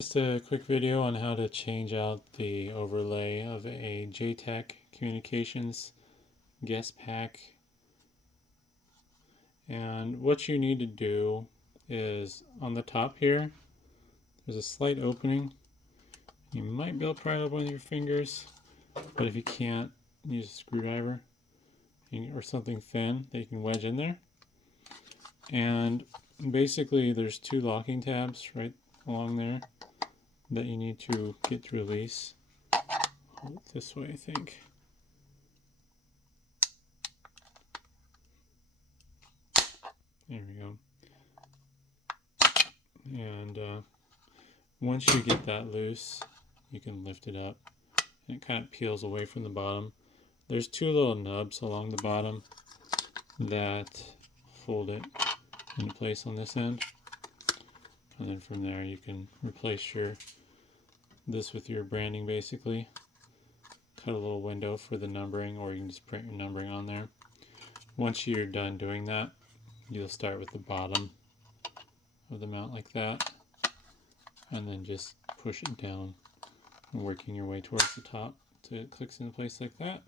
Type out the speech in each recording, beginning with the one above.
Just a quick video on how to change out the overlay of a JTECH communications guest pack. And what you need to do is on the top here, there's a slight opening. You might be able to pry it open with your fingers, but if you can't, use a screwdriver or something thin that you can wedge in there. And basically there's two locking tabs right along there that you need to get to release. Hold it this way, I think. There we go. And once you get that loose, you can lift it up, and it kind of peels away from the bottom. There's two little nubs along the bottom that hold it into place on this end, and then from there you can replace this with your branding. Basically cut a little window for the numbering, or you can just print your numbering on there. Once you're done doing that, you'll start with the bottom of the mount like that, and then just push it down and working your way towards the top till it clicks into place like that.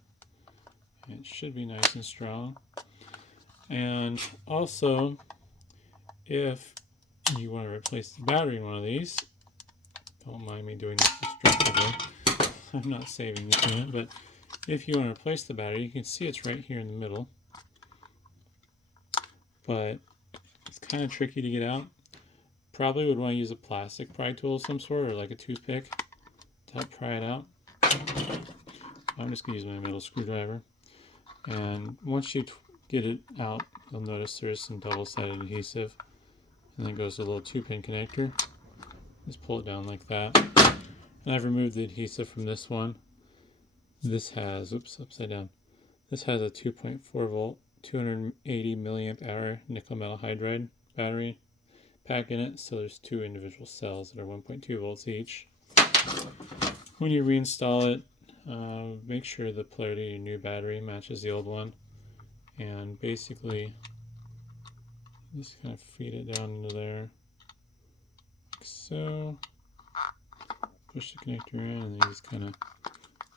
It should be nice and strong. And also, if you want to replace the battery in one of these, don't mind me doing this destructively, I'm not saving this unit, but if you want to replace the battery, you can see it's right here in the middle, but it's kind of tricky to get out. Probably would want to use a plastic pry tool of some sort, or like a toothpick to help pry it out. I'm just going to use my middle screwdriver. And once you get it out, you'll notice there's some double-sided adhesive, and then goes a little 2-pin connector. Just pull it down like that. And I've removed the adhesive from this one. This has, upside down. This has a 2.4 volt, 280 milliamp hour nickel metal hydride battery pack in it. So there's two individual cells that are 1.2 volts each. When you reinstall it, make sure the polarity of your new battery matches the old one, and basically just kind of feed it down into there like so. Push the connector in, and then you just kind of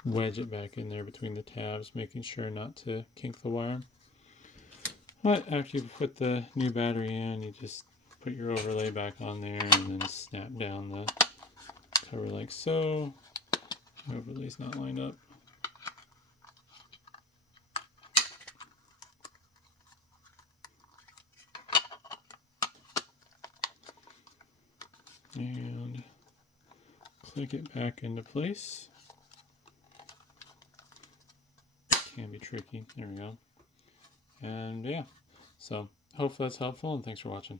wedge it back in there between the tabs, making sure not to kink the wire. But after you put the new battery in, you just put your overlay back on there and then snap down the cover like so. The overlay's not lined up. And click it back into place. Can be tricky. There we go. And yeah, so hopefully that's helpful, and thanks for watching.